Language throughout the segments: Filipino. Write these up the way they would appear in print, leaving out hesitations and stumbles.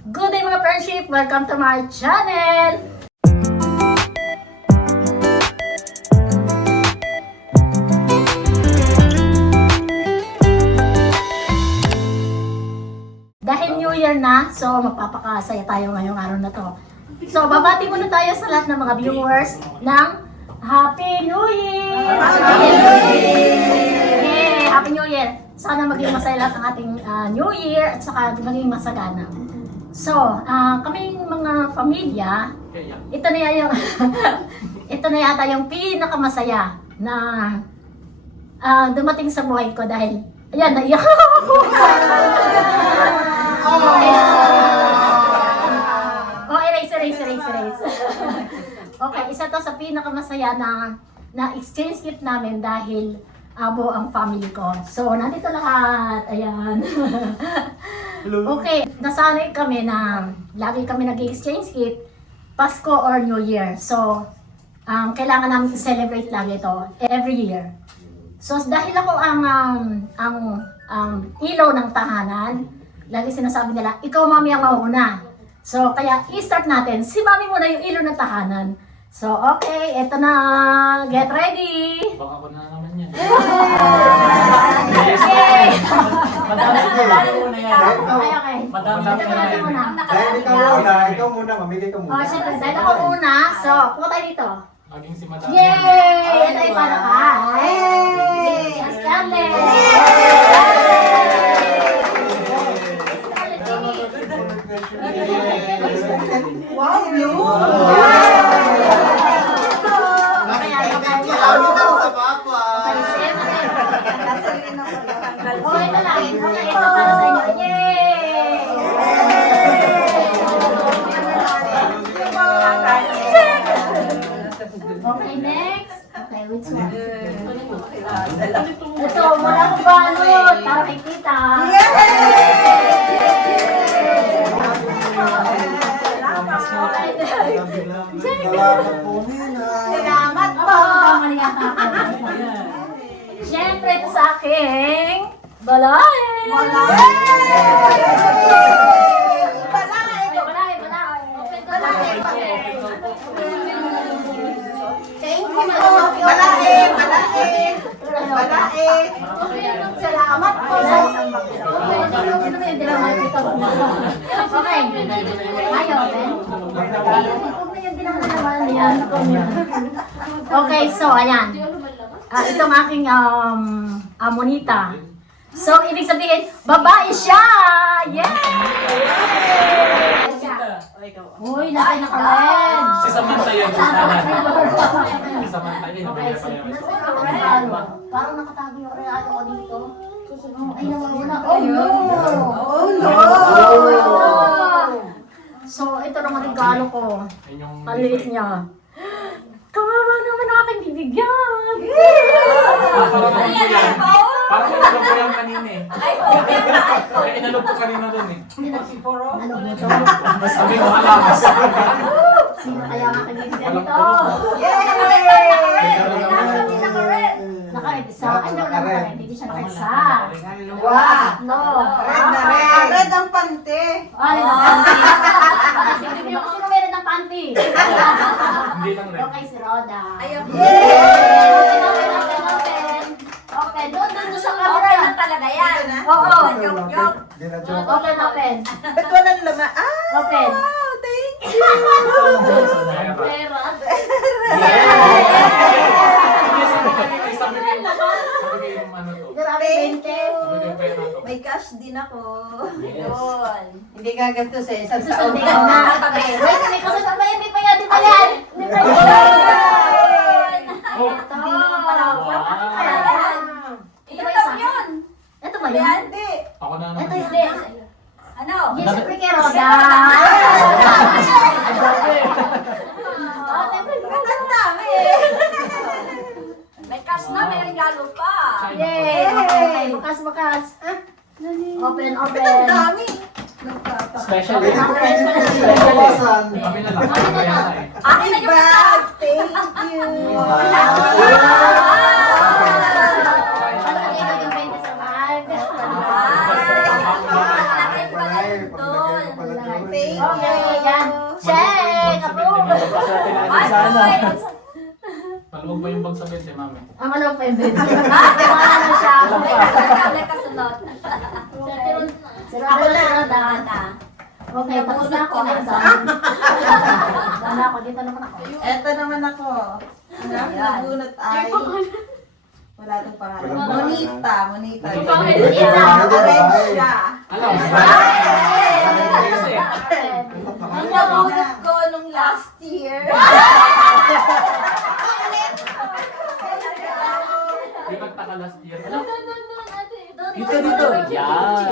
Good day mga friendship! Welcome to my channel! Dahil New Year na, so magpapakasaya tayo ngayong araw na to. So babati muna tayo sa lahat ng mga viewers ng Happy New Year! Happy New Year! Yay! Happy New Year! Sana maging masaya lahat ng ating New Year at saka maging masagana. So, kaming mga pamilya, ito na yung ito na yata yung pinakamasaya na dumating sa buhay ko dahil ayan, naiyak ako. Erase. Okay, isa to sa pinakamasaya na exchange gift namin dahil abo ang family ko. So, nandito lahat. Ayan. Okay, nasanay kami na lagi kami nag-exchange gift, Pasko or New Year. So, kailangan namin i-celebrate lagi ito every year. So, dahil ako ang ilaw ng tahanan, lagi sinasabi nila, ikaw mami ang mauna. So, kaya i-start natin, si mami muna yung ilaw ng tahanan. So, okay, eto na. Get ready! Baka ko na naman yan. Yay! Madami muna yan. Okay. Madami Ito muna. Dahil ikaw muna, mamigay ka muna. Oh, syempre, dahil ako muna. So, pumunta tayo dito. Maging si Madami. Yay! Ito yung para ka. Yay! Scarlett! Wow, blue! Okay na lang. Okay, ito para sa inyo. Yay! Okay, next. Okay, which one? Ito, wala akong balot. Para kay tita. Salamat po. Siyempre, ito sa aking balay. Balay. Salamat po. Okay. Ayaw, Ben. Okay, so ayan. Itong aking monita. So, ibig sabihin, babae siya! Yeah! Uy, laki na ka rin! Si Samantha yun. Si Samantha yun. Okay, so, parang nakatago yung regalo ko dito. Ay, nawawala. Oh no! So, ito naman regalo ko. Maliit niya. Kawawa naman ang aking bibigyan! Parang inalog ko yan kanina eh. Ay, inalog ko kanina dun eh. Ano mo ito? Sabi mo alamas. Sino kaya ang aking bibigyan nito? Naka-isa. Ay, no, naka-red. Hindi siya naka-isa. No. Red ang pante. Ay, naka-panty. Sino meron ng panty? Hindi lang rin. Okay, si Roda. Ayun. Open. Doon sa camera. Open na talaga yan. Oo. Joke. Open. Ba't walang laman? Open. Wow, thank you. Pera. Sabi ko yung ano to. Grabe, Thank 20. you. Sabi ko yung pera to. May cash din ako. Yes. Hindi gagastos eh. Isang Susunod taon na. Wait, may kasunod pa yan. Hindi pa yan. Hindi pa yan. Oh. Ito. Hindi naman pala ako. Ito ba isa? Ito ba yun? Hindi. Ako na Ito naman. hindi. Ano? Yes, syempre kay Roda. Ang dami eh. May cash na, may regalo pa. Yay! Okay, bukas. Open. Ang dami. Special eh. Open. Kami na lang. Kaya na eh. Akin na yung bag. Thank you. Okay, yan. Check! Approve! Pasatin natin Ay, sana. ay, Maluwag ba yung bag sa bente, mami? Ang malawag pa yung bed. ano siya? May kasunod. Pero ako na. Okay, tapos na ako na. Sana ako, dito naman ako. Eto naman ako. Ang aking nabunot ay... Wala itong pangalan. Walang pangalan. Monita. Monita. Monita. Orange siya. Alam. Kasi. Ang nabunot ko nung last year. Di magtaka last year. Alam. Dito, Dito. Yan.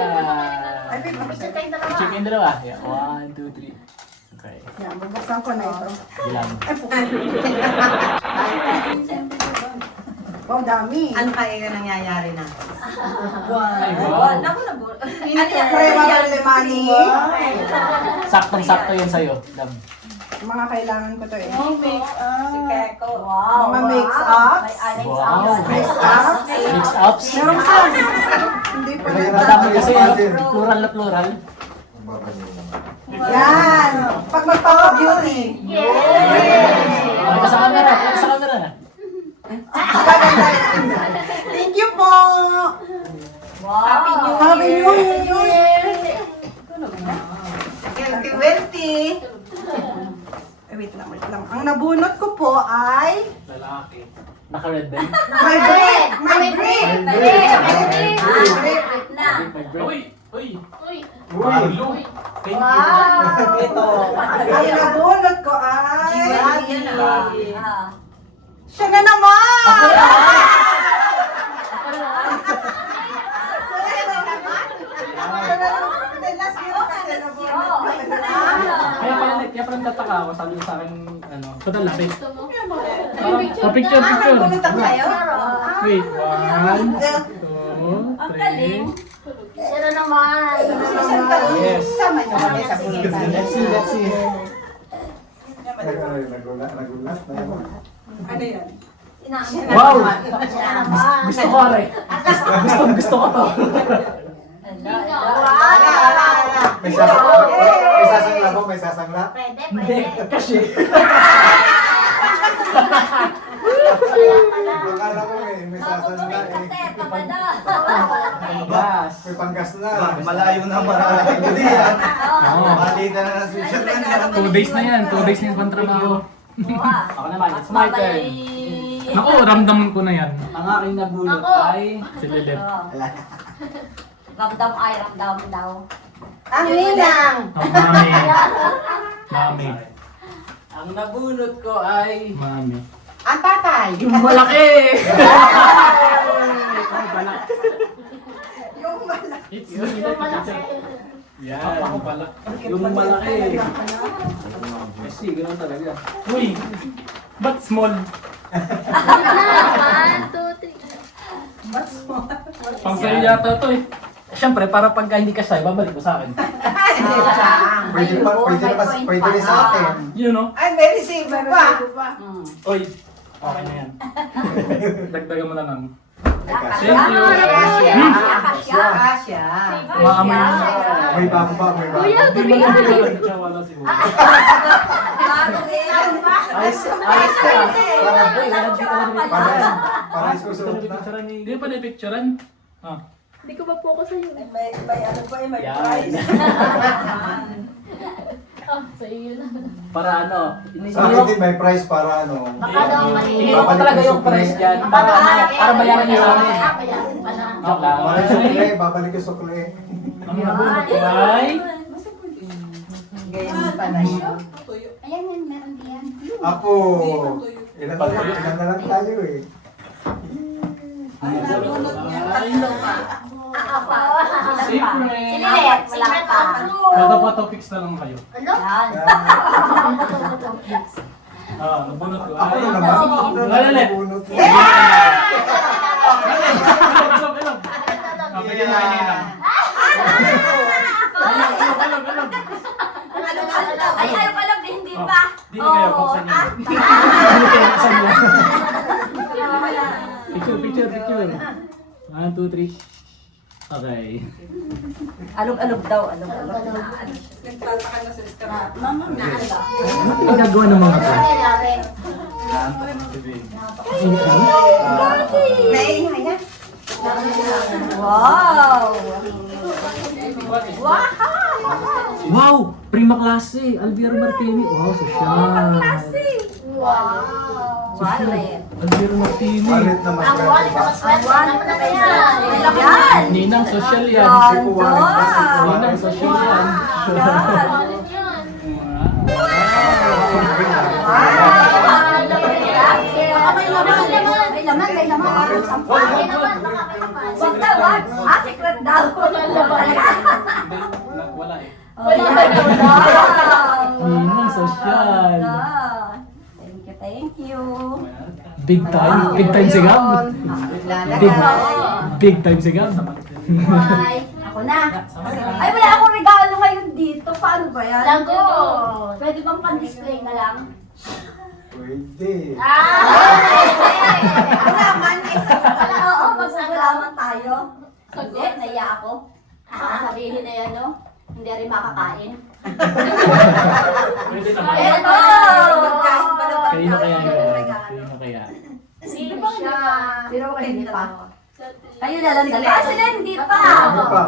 Ay, may Check kayong dalawa. Check in dalawa. Yeah. 1, 2, 3. Okay. Yan, bubuksan ko na ito. Bilang. Wow, dami. Ano kaya nangyayari na? Ay, Wow. wow. Naku, nabu. Siyempre, mga lemani. Saktong-sakto yan sa'yo. Dab. Mga kailangan ko to eh. Si Keko. Wow. Mga mix-ups. May eyes Wow. Mix-ups. Mix-ups. Meron pa. Hindi pa Kaya na. Madami kasi plural na plural. Yan. Pag magpapa-beauty. Ay, sa camera. Sa camera. Thank you po. Wow. Happy New Year. Happy New Year. Welty. Wait lang, wait lang. Ang nabunot ko po ay Lalaki. Naka-red din. my brief. My brief. Trip na. May break. Uy! Uy! Uy. Marlo! Thank you. Wow. Ito. Ang nabunot ko ay... Ah. Siya na naman! Last year kasi nabunot ko. Kaya pala tataka ako. Sabi ko sa akin, ano, total lapit. Picture. Nabunot ako kayo? Wait, 1, 2, Ang galing. 3. Sino naman? Yes. Sama niyo kami sa bulitan. Let's see. Nagulat na yun. Ano yan? Wow! Sino naman? Gusto ko rin. Gusto ko to. May sasangla ba? May sasangla? Pwede, Hindi, pwede. kasi. Akala ko may sasangla eh. Gas. May panggas na. Malayo na marami. Hindi yan. Oo. Malita na ng Switzerland yan. 2 days na yan. 2 days na yung kontrabaho. Ako naman, it's my turn. Ako, ramdam ko na yan. Ang aking nabulot Ako. ay si Lilith. Ramdam ay ramdam daw. Ang ninang! Ang mami. Mami. Ang nabunot ko ay... Mami. Ang tatay! Yung malaki! Yung malaki. It's Yung malaki. Yan. Ako pala. Yung malaki. Kasi, gano'n talaga. Uy! Ba't small? 1, 2, 3. Pang sa'yo yata to eh. Siyempre, para pagka hindi ka shy, babalik mo sa akin. Pwede rin sa atin. You know? Ay, very simple pa. Oy! Okay na yan. Dagdagan mo na lang. Yakasya. Thank you. Yakasya. Asya. Maamoy mo na. May bago ba? May bago. Kuya, Hindi mo na siya wala siguro. Ayos ka. Para susunod na. Hindi pa na-picturean. Ah. Hindi ko ma-focus sa'yo. May ano pa may Yan. prize. Oh, sa'yo yun. Para ano? Sa akin din may price para ano. Baka daw mali. Hindi ko talaga yung price dyan. Para bayaran niyo sa amin. Bayaran pa na. Joke lang. Para yung sukle, babalik yung sukle. Ang nabunot ko ay... Ganyan pa na siya. Ayan yan, meron diyan. Ako, ilan na lang tayo eh. Ang nabunot niya, tatlo pa. Secret. Sinilet, wala pa. Bata topics na lang kayo. Ano? Yan. Ah, nabunot ko Ako ay... na naman. Ako na Wala naman. ulit. Bunot mo. Bigyan na kanina. Ay, ayaw pa lang, hindi pa. Di na kayo, buksan niyo. Picture. 1, 2, 3. Okay. Alog-alog daw, alog-alog. Nagtataka na sa skrap. Mama, naalala. Ano ginagawa ng mga to? Naingay na. Wow! Wow! Prima klase! Alviro Martini. Wow, sosyal. Wallet. Alviro Martini. Malit na Ang wallet na maswerte. maswerte. Naman na yan. Yan! Ninang sosyal yan. Ninang sosyal yan. Wallet yan. May laman. May laman, may laman. Ay, naman, baka may laman. Wag daw, wag. Secret daw. Wala eh. Ninang sosyal. Thank you. Big time. Big time sigam. Big time sigam. Bye. Ako na. Ay, wala akong regalo ngayon dito. Paano ba yan? Lago. Pwede bang pan-display na lang? Pwede. Oo, magsagalaman tayo. Hindi, naiya ako. Sabihin na yan, no? Hindi rin makakain. Eto! Kanino kaya yun? Kanino kaya? Sino ba siya? Pero hindi pa. Kayo na lang dali. Ah, sila hindi pa. Ano pa?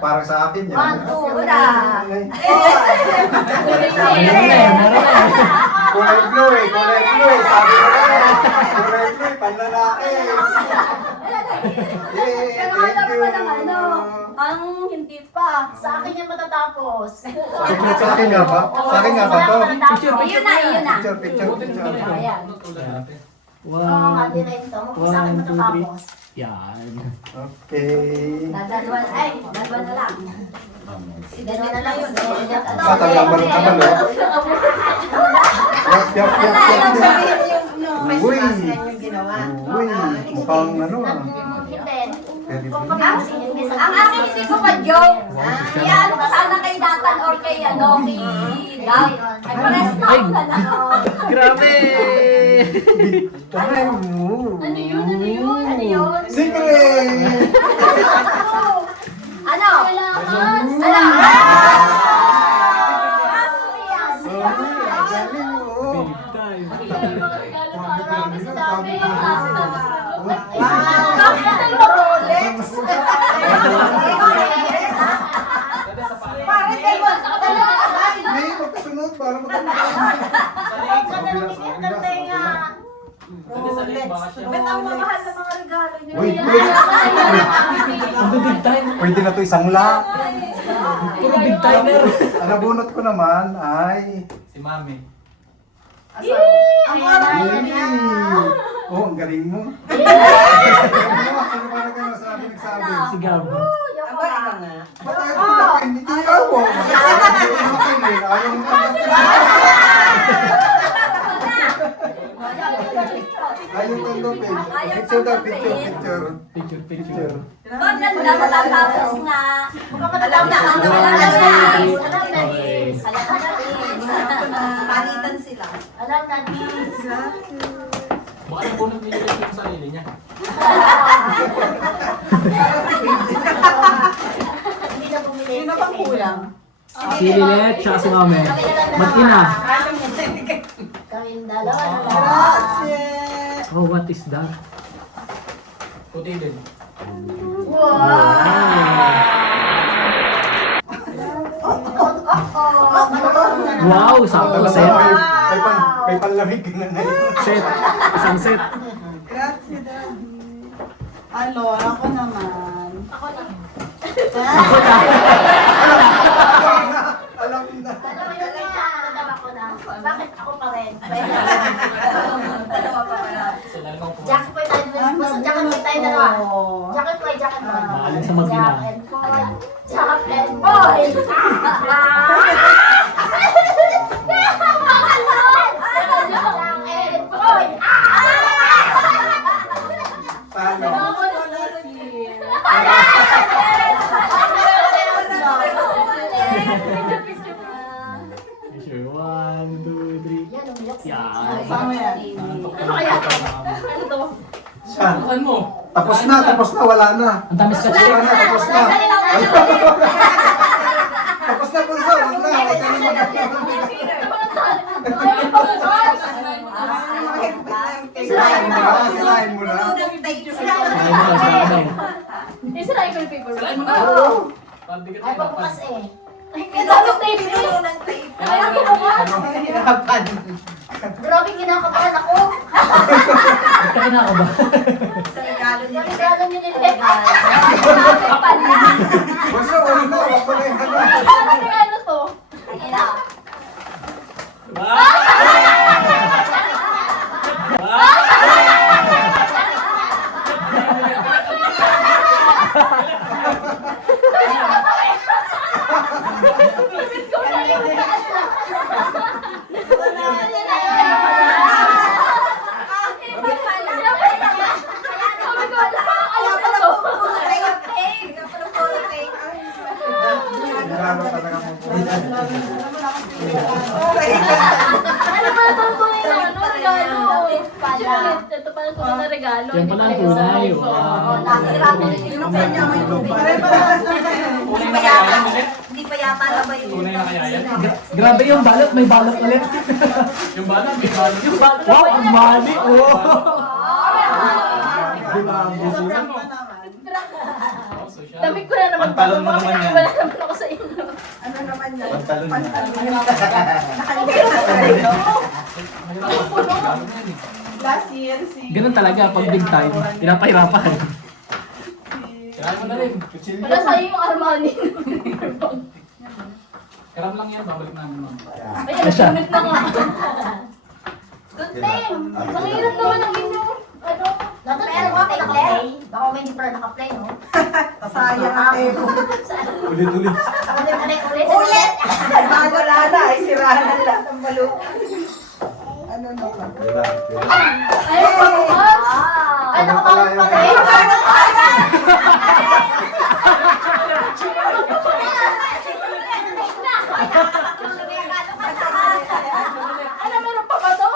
Para sa akin yan. One, two, Una. Meron na eh. Meron na eh. Kulay blue eh. Kulay blue eh. Sabi ko na. Kulay blue eh. Panlalaki. Pero alam mo ng ano, ang hindi pa. Sa akin yan matatapos. Sa akin nga ba? Sa akin nga ba to? Iyon na, iyon na. Picture. Ayan. One, Hindi na yun to. Sa akin matatapos. yan. Okay. Dalawa na lang. Ganun na lang yun. Tatandang balot naman oh. Yap. Uy. Uy. Mukhang ano ah. Very good. Ang aking hindi ko pa-joke. Iyan ko sana kay Datan or kay ano, kay Dab. Ay, pares na ako na lang. Grabe! Tahay mo. Ano yun? Ano yun? Secret! Ano? Kailangan. Ano? Galing mo. Big time. Marami sa dami. Bakit ang Rolex? Bakit kayo May magkasunod para maganda. Ba't ang mamahal na mga regalo niyo? Wait. Ang big time. Pwede na to isang lang. Puro big timer. Ang nabunot ko naman ay... Si Mami. Oh, ang galing mo. Sino ba nagsabi? Si Gab. Aba, ikaw nga. Ba't ayaw ko na hindi ayaw mo? Ayaw mo na. Ayaw ko lupin. Picture daw, picture. Picture. Ang ganda, matatapos na. Palitan sila. Alam natin. Baka nabunod niya yung sarili niya. Hindi na bumili. Sino bang kulang? Si Lilet, tsaka si Mame. Mag-ina. Kaming dalawa na lang. Grazie. Oh, what is that? Puti din. Wow, sakto set. May panlamig na ngayon. Set. Isang set. Grazie, Daddy. Alo, ako naman. Ako na. Alam na. Alam mo yun nga. Alam ako na. Bakit ako pa rin? Dalawa pa pala. Sila lang po. Jacket po tayo. Gusto jacket po tayo dalawa. Jacket boy, jacket boy. Maalin sa mag-ina. Jacket boy. Jacket boy. Jacket boy. Talo. Sure, 1, 2, 3. Yan, umiyak si Yan. Sama yan. Ano kaya? Ano to? Siya. Saan mo? Tapos na, wala na. Ang tamis kasi. Wala na, tapos na. Tapos na, Bunso, wag na. Wag ka na Sirahin mo na, sirahin mo na. Isirahin ko yung paper. Pabigat Ay, na pabukas dapat. eh. Ay, may dalong tape eh. Ay, ang kinabahan. Nahirapan. Grabe, kinakabahan ako. Ito na ako ba? Sa regalo niya. Regalo niyo nila. Bunso, wag na, wag mo na yung ano. Ano regalo to? Regalo talaga mo po. Ano ba ito tunay na ano? Regalo. Ito pala tunay na regalo. Yan pala ang tunay. Wow. Tinuksan niya may tubig. Tunay na kaya yan ulit? Hindi pa yata na ba yun? Tunay na kaya yan? Grabe yung balot, may balot ulit. Yung bala, may bala. Yung balot. Wow, ang mali. Oh. Oh, social. Damit ko na naman. Pantalon mo naman yan. Wala naman ako sa inyo. Ano naman yan? Pantalon na. Last year, si... Ganun talaga pag big time. Pinapahirapan. Kailangan mo na rin. Wala sa'yo yung Armani. Karam lang yan, babalik namin ma'am. Ay, nagsunit na nga. Gunting! Ang hirap naman ang inyong, ano? Meron ba naka-play? Baka may hindi pa naka-play, no? Sayang ang ego. Ulit-ulit. Ulit! Wala na, ay sira na lahat ng balot. Ano naman? Ay, pagbukas! Ay, nakapawag pa rin! Ano, meron pa ba to?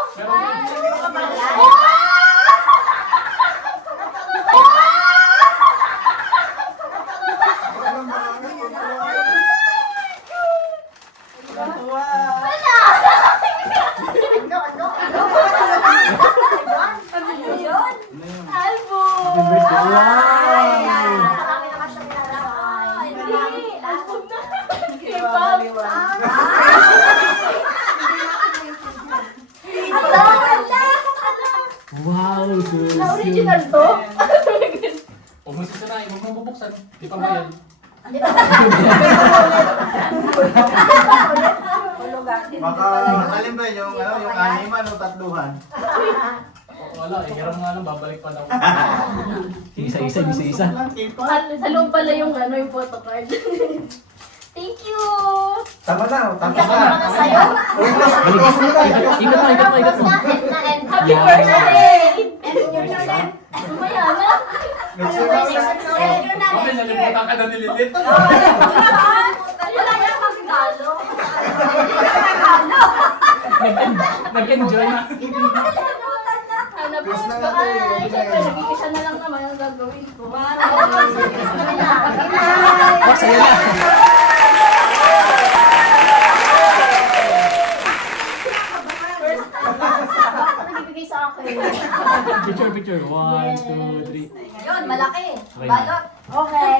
Wow. Album! Hindi! Album na! K-pop! Wow, Na original to? Huwag mo sisirain, huwag mo bubuksan. Di pa ba yan? Baka, alin ba yung, ano, yung animan o tatluhan? Wala, hiram nga lang, babalik pa daw. Isa-isa, isa-isa. Sa loob pala yung ano, yung photocard. Thank you! Tama na, tapos Tama na. na sa'yo. Ikot na, ikot na, ikot na. Happy birthday! Lumaya na. Next year na ulit. Mami, nalimutan ka na nililit. Wala na magdalo. Nag-enjoy na. Hanap Chris ko. na nga tayo. Ay, syempre, nag-iisa na lang naman ang gagawin ko. Oh, saya na. Nagbibigay sa akin. Picture, picture. 1, 2, 3. Yun, malaki. Balot. Okay.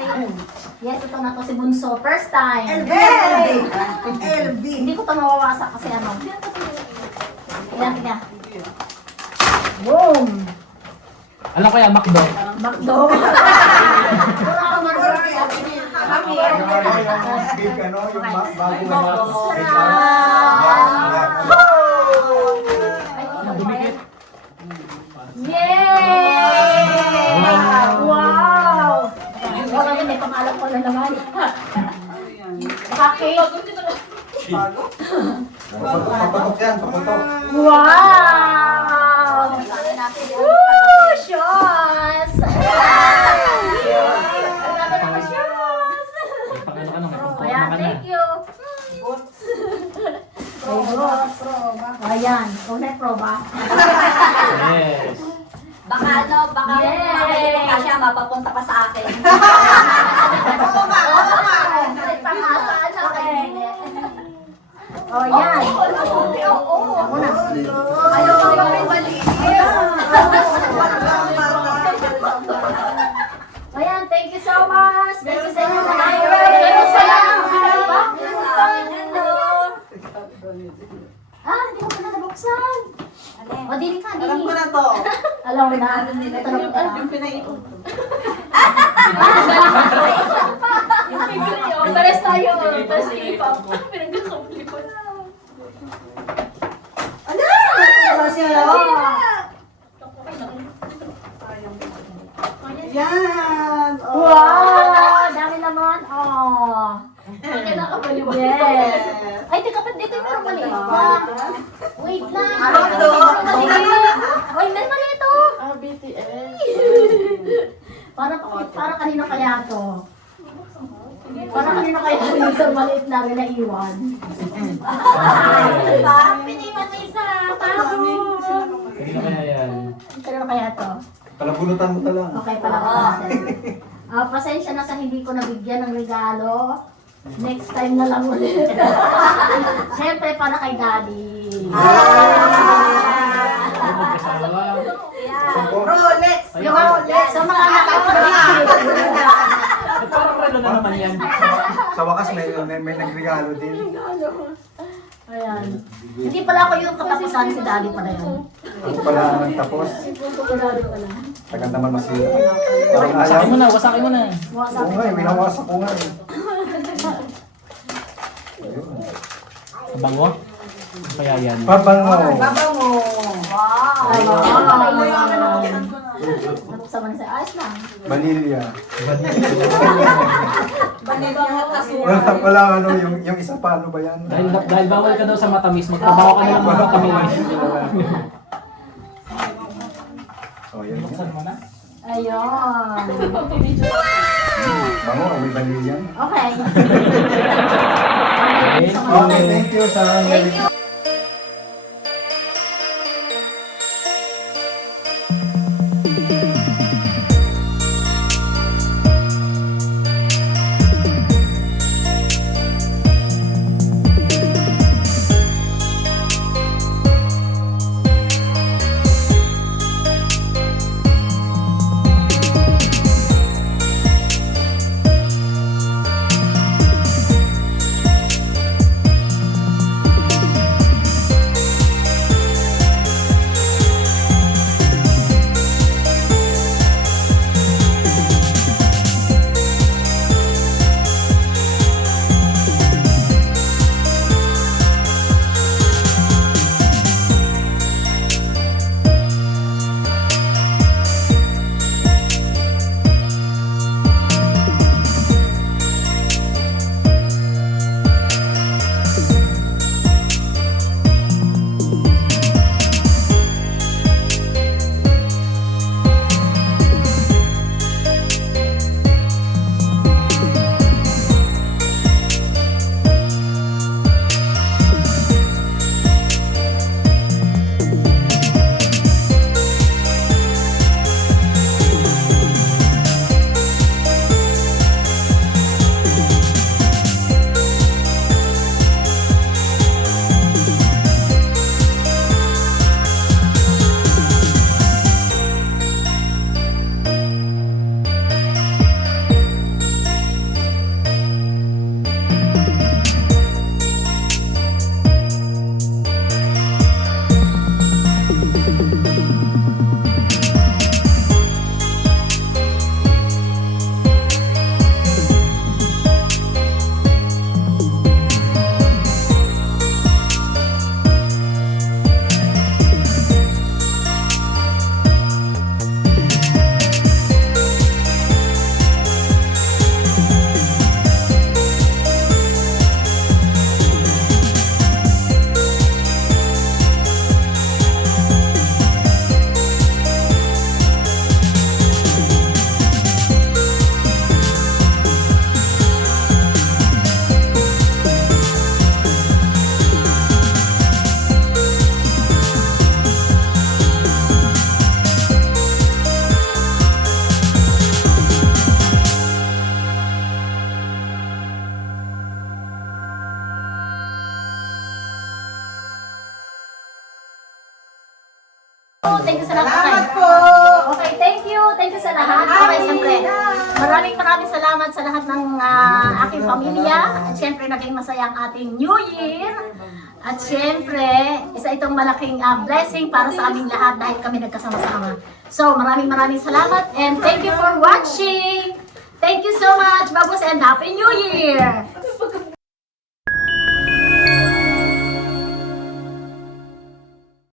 Yes, ito na to si Bunso. First time. LB. Hindi ko ito mawawasak kasi ano. Ilan niya. Boom! Alam ko yan, McDo. Makdo. Pura ako mag-order. Happy Big, ano, yung bago na Dumikit. Yay! Wow! Wala na, may pangalan ko na naman. Happy. Papatok yan, papatok. Wow! Woo! Shots! Ang dami naman shots! May pang ano ka na, may pang Ayan, ka na. thank you. Ayan, kung na-proba. Yes. Baka Yes. makikita ka siya, mapapunta pa sa akin. Oo nga, oo nga. Ay, pangasa, ano eh. Oh, yan. Oo. Ako na. Ayaw mo ba may maliit? Ayan, thank you so much. Thank you sa inyo. Thank you sa hindi ko pa na nabuksan. O, dili ka, Alam dili. ko na to. Alam mo na. Ito na po. Yung pinaikot. Pares tayo. Pares K-pop. Pinagkakamali ko na. Wala siya. Yan. Oh. Wow! Dami naman. Oh. Kinakabaliwan. Yes. Ay, teka pa, dito meron maliit pa. Wait lang. Ano to? Uy, may maliit to. Para kanino kaya to? Para kanino kaya yung isang maliit namin na iwan? Diba? Piniwan na isa. Dami. Hindi na kaya yan. Kanino kaya to? Palabunutan mo na lang. Okay pala ko pasensya na sa hindi ko nabigyan ng regalo. Next time na lang ulit. Siyempre para kay Daddy. Ay, magkasawa. Rolex. Yung sa mga nakapagpapit. Parang relo na naman yan. Sa wakas may nagregalo din. Ayan. Hindi pala ako yung katapusan, si Daddy pala yun. Ako pala ang nagtapos. Si Daddy pala. Tagal naman masira. Parang Wasakin mo ayaw. na, wasakin mo na. Wasak. Oo nga eh, winawasak ko nga eh. Ayun. Bango? Kaya yan. Pabango. Babango. Ay, Wow. Nabuksan mo na siya. Ayos lang. Vanilla. Vanilla kasura. Wala ano, yung isa pa, ano ba yan? Dahil bawal ka daw sa matamis, magtrabaho ka na lang mga matamis. Oh, yan. Buksan mo na. Ayun. Bango, may vanilla. Okay. Okay, thank you sa Thank you. Thank you sa lahat. Salamat Okay. po. Okay, thank you. Thank you sa lahat. Okay, siyempre. Maraming salamat sa lahat ng aking pamilya. At siyempre, naging masaya ang ating New Year. At siyempre, isa itong malaking blessing para sa aming lahat dahil kami nagkasama-sama. So, maraming salamat and thank you for watching. Thank you so much, Babos, and Happy New Year!